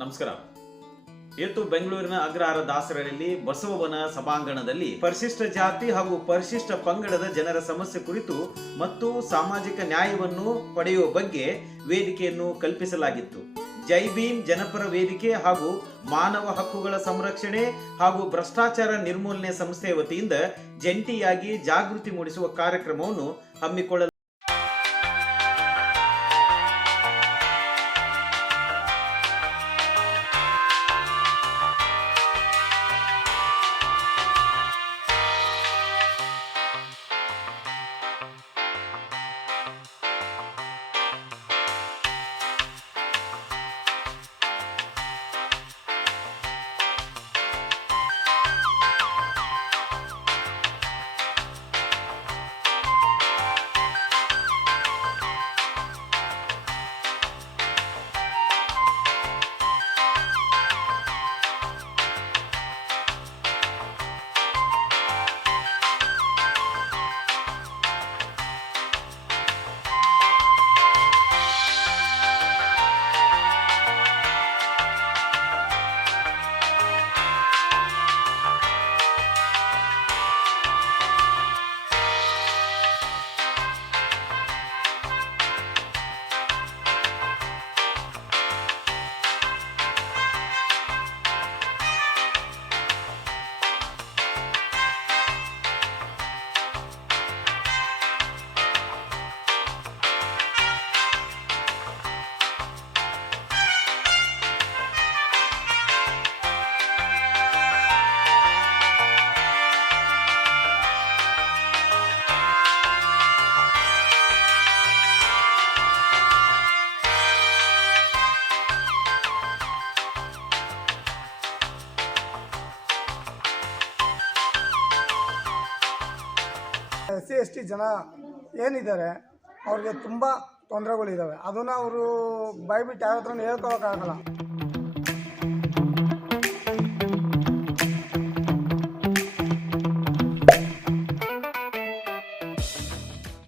ನಮಸ್ಕಾರ. ಇವತ್ತು ಬೆಂಗಳೂರಿನ ಅಗ್ರಹಾರ ದಾಸರಹಳ್ಳಿ ಬಸವವನ ಸಭಾಂಗಣದಲ್ಲಿ ಪರಿಶಿಷ್ಟ ಜಾತಿ ಹಾಗೂ ಪರಿಶಿಷ್ಟ ಪಂಗಡದ ಜನರ ಸಮಸ್ಯೆ ಕುರಿತು ಮತ್ತು ಸಾಮಾಜಿಕ ನ್ಯಾಯವನ್ನು ಪಡೆಯುವ ಬಗ್ಗೆ ವೇದಿಕೆಯನ್ನು ಕಲ್ಪಿಸಲಾಗಿತ್ತು. ಜೈ ಭೀಮ್ ಜನಪರ ವೇದಿಕೆ ಹಾಗೂ ಮಾನವ ಹಕ್ಕುಗಳ ಸಂರಕ್ಷಣೆ ಹಾಗೂ ಭ್ರಷ್ಟಾಚಾರ ನಿರ್ಮೂಲನೆ ಸಂಸ್ಥೆಯ ವತಿಯಿಂದ ಜಂಟಿಯಾಗಿ ಜಾಗೃತಿ ಮೂಡಿಸುವ ಕಾರ್ಯಕ್ರಮವನ್ನು ಹಮ್ಮಿಕೊಳ್ಳಲಾಗಿದೆ. ಎಸ್ ಸಿ, ಎಸ್ ಟಿ ಜನ ಏನಿದ್ದಾರೆ, ಅವ್ರಿಗೆ ತುಂಬ ತೊಂದರೆಗಳಿದ್ದಾವೆ ಅದನ್ನು ಅವರು ಬಾಯ್ಬಿಟ್ಟು ಯಾರ ಹತ್ರನೂ ಹೇಳ್ಕೊಳಕ್ಕಾಗಲ್ಲ.